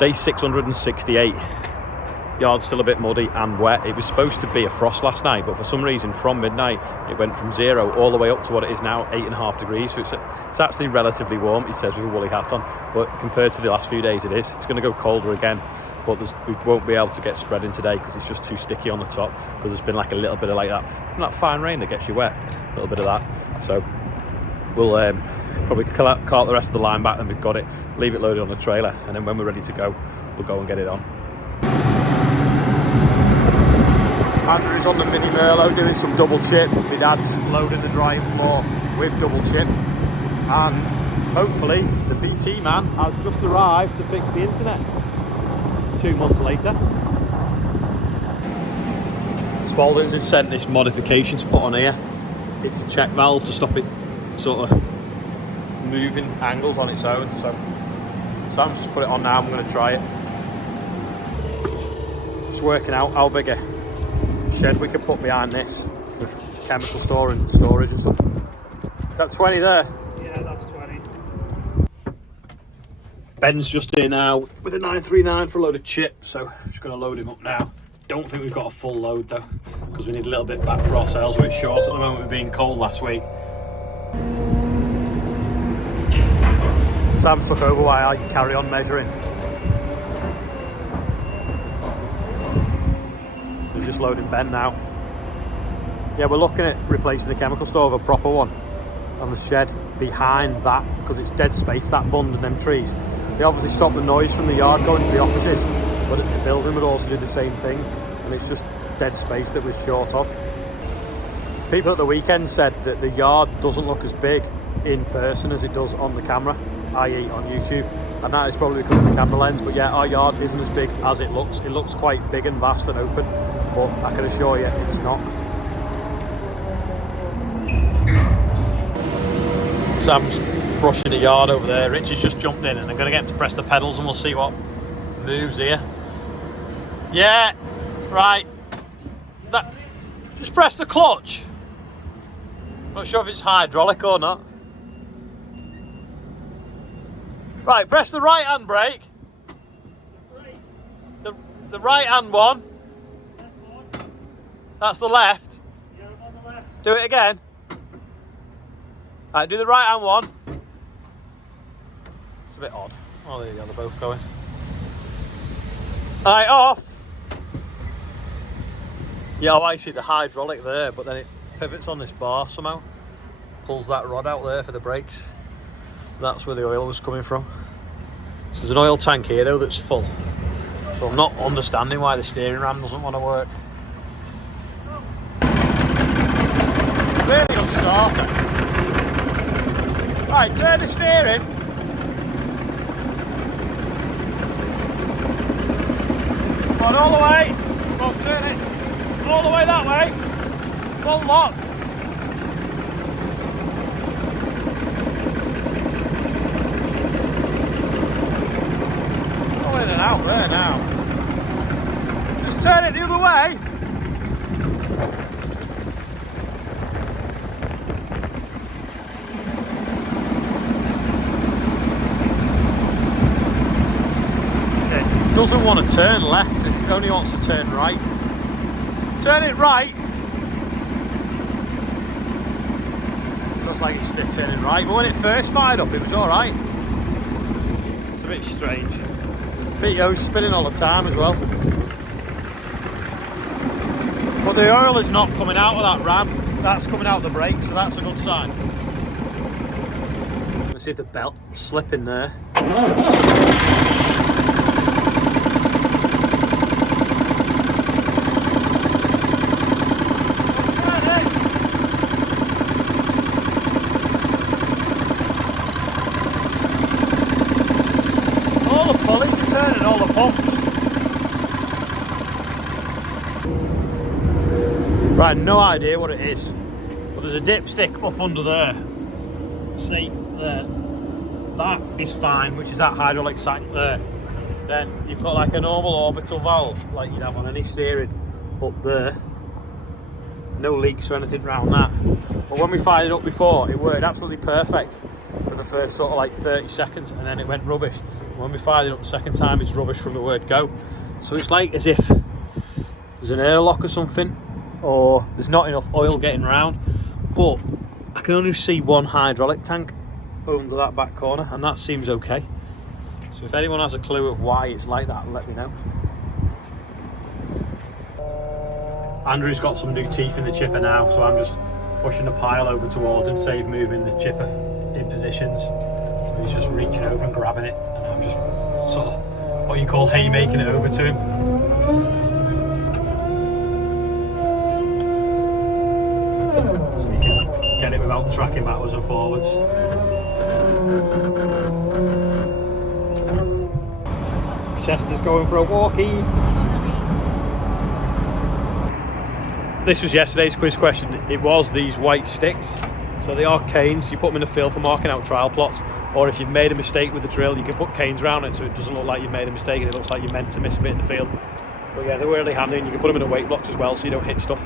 Day 668. Yard's still a bit muddy and wet. It was supposed to be a frost last night, but for some reason from midnight it went from 0 all the way up to what it is now, 8.5 degrees. So it's actually relatively warm, he says, with a woolly hat on. But compared to the last few days, it is. It's going to go colder again, but we won't be able to get spreading today because it's just too sticky on the top, because there's been like a little bit of like that fine rain that gets you wet, a little bit of that. So we'll probably cart the rest of the line back, then we've got it, leave it loaded on the trailer, and then when we're ready to go, we'll go and get it on. Andrew is on the mini Merlot doing some double chip. My dad's loading the drying floor with double chip, and hopefully the BT man has just arrived to fix the internet 2 months later. Spalding's has sent this modification to put on here. It's a check valve to stop it sort of moving angles on its own. So Sam's just put it on now. I'm going to try it. Just working out how big a shed we could put behind this for chemical store and storage and stuff. Is that 20 there? Yeah, that's 20. Ben's just in now with a 939 for a load of chip, so I'm just going to load him up now. Don't think we've got a full load though, because we need a little bit back for ourselves. We're short at the moment, we're being cold last week. Sam took over while I carry on measuring. So we're just loading Ben now. Yeah, we're looking at replacing the chemical store with a proper one on the shed behind that, because it's dead space, that bund and them trees. They obviously stop the noise from the yard going to the offices, but the building would also do the same thing, and it's just dead space that we're short of. People at the weekend said that the yard doesn't look as big in person as it does on the camera, i.e. on YouTube, and that is probably because of the camera lens. But yeah, our yard isn't as big as it looks. It looks quite big and vast and open, but I can assure you it's not. Sam's brushing the yard over there. Richard's just jumped in, and I'm going to get him to press the pedals and we'll see what moves here. Yeah, right. That, just press the clutch. Not sure if it's hydraulic or not. Right, press the right hand brake. The right hand one. That's the left. Yeah, on the left. Do it again. Right, do the right hand one. It's a bit odd. Oh, there you go, they're both going. Alright, off. Yeah, I see the hydraulic there, but then it pivots on this bar somehow. Pulls that rod out there for the brakes. That's where the oil was coming from. So there's an oil tank here though that's full. So I'm not understanding why the steering ram doesn't want to work. Really good starter. Right, turn the steering. Come on, all the way. Come on, turn it. All the way that way. Full lock. In and out there now. Just turn it the other way. It doesn't want to turn left, it only wants to turn right. Turn it right. Looks like it's stiff turning right, but when it first fired up it was alright. It's a bit strange. VTO's spinning all the time as well. But the oil is not coming out of that ram, that's coming out the brakes, so that's a good sign. Let's see if the belt's slipping there. And all the pump. Right, no idea what it is, but there's a dipstick up under there. See there, that is fine, which is that hydraulic sack there. Then you've got like a normal orbital valve like you'd have on any steering up there. no leaks or anything around that. But when we fired it up before, it worked absolutely perfect for the first sort of like 30 seconds, and then it went rubbish. When we fired it up the second time, it's rubbish from the word go. So it's like as if there's an airlock or something, or there's not enough oil getting round. But I can only see one hydraulic tank under that back corner, and that seems okay. So if anyone has a clue of why it's like that, let me know. Andrew's got some new teeth in the chipper now, so I'm just pushing the pile over towards him, save moving the chipper in positions. So he's just reaching over and grabbing it, and I'm just sort of what you call haymaking it over to him. So we can get it without tracking backwards and forwards. Chester's going for a walkie. This was yesterday's quiz question. It was these white sticks. So they are canes. You put them in the field for marking out trial plots, or if you've made a mistake with the drill, you can put canes around it so it doesn't look like you've made a mistake and it looks like you meant to miss a bit in the field. But yeah, they're really handy, and you can put them in a weight blocks as well so you don't hit stuff.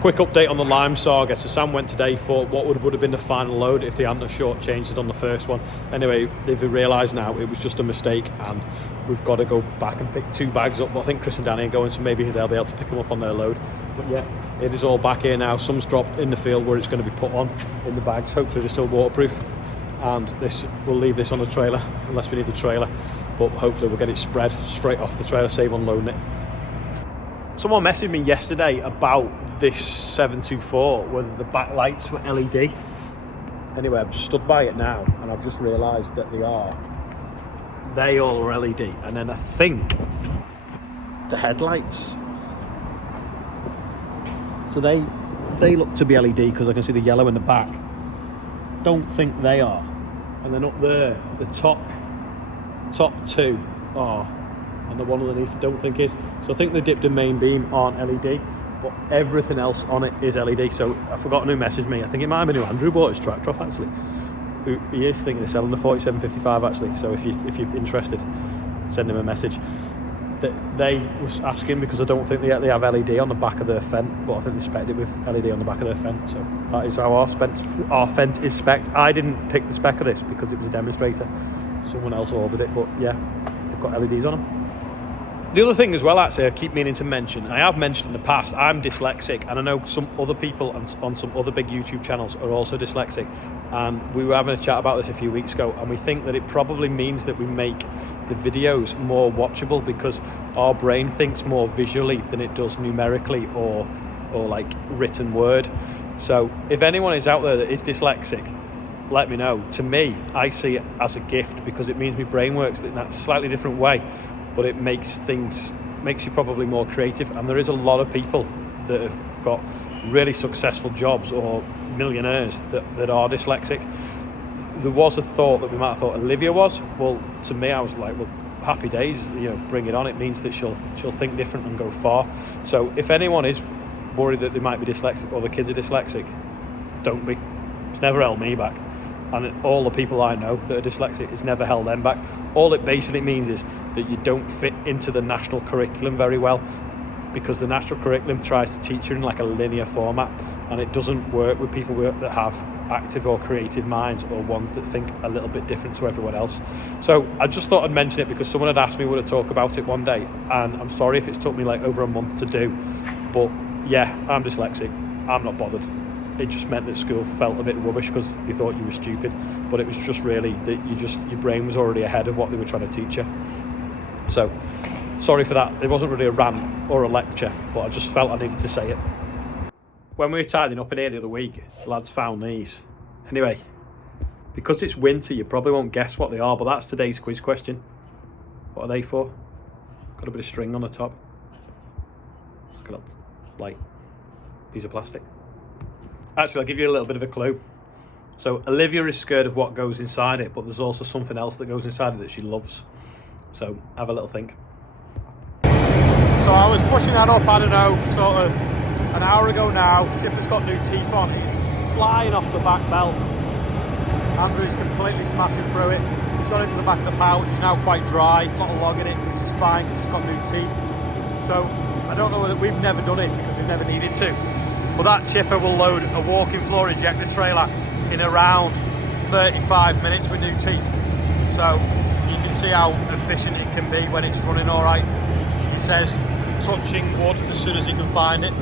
Quick update on the lime saga. So Sam went today for what would have been the final load if they hadn't have shortchanged it on the first one. Anyway, they've realised now it was just a mistake, and we've got to go back and pick 2 bags up. But I think Chris and Danny are going, so maybe they'll be able to pick them up on their load. But yeah, it is all back here now. Some's dropped in the field where it's going to be put on in the bags. Hopefully they're still waterproof, and this we'll leave this on a trailer unless we need the trailer, but hopefully we'll get it spread straight off the trailer, save unloading it. Someone messaged me yesterday about this 724, whether the backlights were LED. Anyway, I've just stood by it now, and I've just realised that they all are LED. And then I think the headlights, so they look to be LED because I can see the yellow in the back. Don't think they are. And then up there, the top 2 are, and the one underneath I don't think is. So I think the dipped and main beam aren't LED, but everything else on it is LED. So I've forgotten who messaged me. I think it might have been who Andrew bought his tractor off actually. He is thinking of selling the 4755 actually. So if you're interested, send him a message. They was asking because I don't think they have LED on the back of their fent, but I think they spec'd it with LED on the back of their fent. So that is how our fent is spec'd. I didn't pick the spec of this because it was a demonstrator. Someone else ordered it, but yeah, they've got LEDs on them. The other thing as well, actually, I keep meaning to mention, I have mentioned in the past, I'm dyslexic, and I know some other people on some other big YouTube channels are also dyslexic, and we were having a chat about this a few weeks ago, and we think that it probably means that we make the videos more watchable because our brain thinks more visually than it does numerically or like written word. So if anyone is out there that is dyslexic, let me know. To me, I see it as a gift because it means my brain works in that slightly different way, but it makes you probably more creative. And there is a lot of people that have got really successful jobs or millionaires that are dyslexic. There was a thought that we might have thought Olivia was. Well, to me, I was like, well, happy days, bring it on. It means that she'll think different and go far. So if anyone is worried that they might be dyslexic or the kids are dyslexic, don't be. It's never held me back. And all the people I know that are dyslexic, it's never held them back. All it basically means is that you don't fit into the national curriculum very well, because the national curriculum tries to teach you in like a linear format, and it doesn't work with people that have active or creative minds, or ones that think a little bit different to everyone else. So I just thought I'd mention it because someone had asked me would I talk about it one day, and I'm sorry if it's took me like over a month to do, but yeah, I'm dyslexic. I'm not bothered. It just meant that school felt a bit rubbish because they thought you were stupid, but it was just really that your brain was already ahead of what they were trying to teach you. So sorry for that. It wasn't really a rant or a lecture, but I just felt I needed to say it. When we were tidying up in here the other week, the lads found these. Anyway, because it's winter, you probably won't guess what they are, but that's today's quiz question. What are they for? Got a bit of string on the top. Like a little light piece of plastic. Actually, I'll give you a little bit of a clue. So Olivia is scared of what goes inside it, but there's also something else that goes inside it that she loves. So have a little think. So I was pushing that up, I don't know, sort of an hour ago now. Chipper's got new teeth on. He's flying off the back belt. Andrew's completely smashing through it. He's gone into the back of the pouch. It's now quite dry. A lot of log in it, which is fine because it's got new teeth. So I don't know whether we've never done it because we've never needed to. But that chipper will load a walking floor ejector trailer in around 35 minutes with new teeth. So you can see how efficient it can be when it's running all right. It says touching wood as soon as you can find it.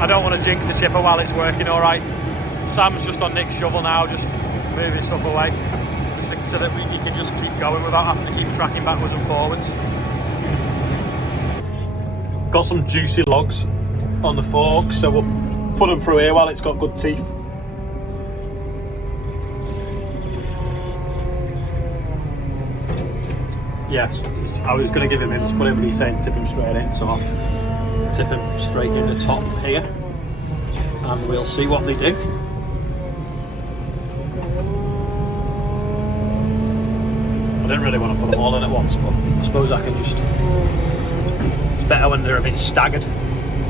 I don't want to jinx the chipper while it's working all right. Sam's just on Nick's shovel now, just moving stuff away, so that he can just keep going without having to keep tracking backwards and forwards. Got some juicy logs on the fork, so we'll put them through here while it's got good teeth. Yes, I was going to give him in to put him, but he's saying tip him straight in, so I'll tip him straight in the top here, and we'll see what they do. I didn't really want to put them all in at once, but I suppose I can just... It's better when they're a bit staggered,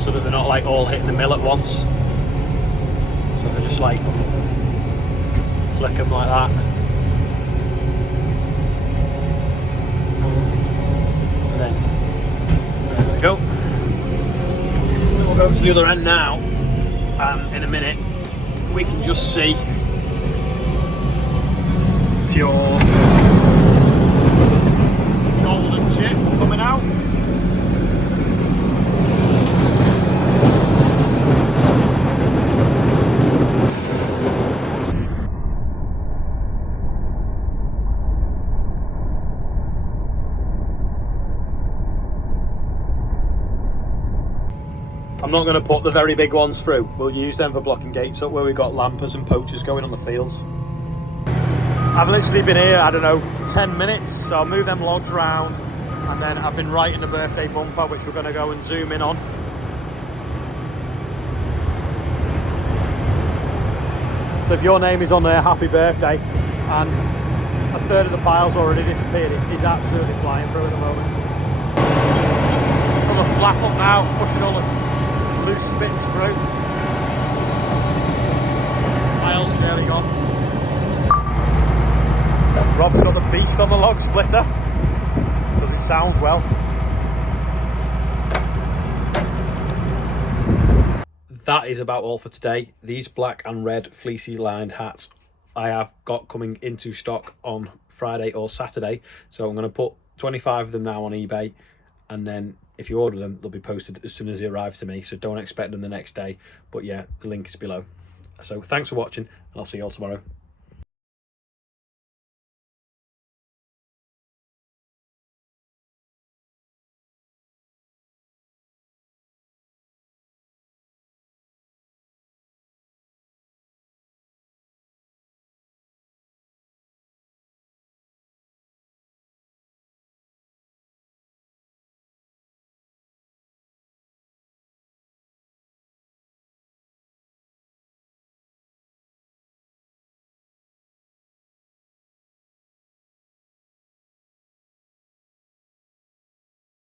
so that they're not like all hitting the mill at once. So they're just like flick them like that. And then there we go. We'll go to the other end now, and in a minute we can just see pure golden chip coming out. I'm not going to put the very big ones through. We'll use them for blocking gates up where we've got lampers and poachers going on the fields. I've literally been here, I don't know, 10 minutes, so I'll move them logs round, and then I've been writing the birthday bumper, which we're going to go and zoom in on. So if your name is on there, happy birthday, and a third of the pile's already disappeared. It is absolutely flying through at the moment. Got the flap up now, pushing all the loose bits through. Pile's nearly gone. Rob's got the beast on the log splitter, because it sounds well. That is about all for today. These black and red fleecy lined hats I have got coming into stock on Friday or Saturday. So I'm going to put 25 of them now on eBay, and then if you order them, they'll be posted as soon as they arrive to me. So don't expect them the next day. But yeah, the link is below. So thanks for watching, and I'll see you all tomorrow.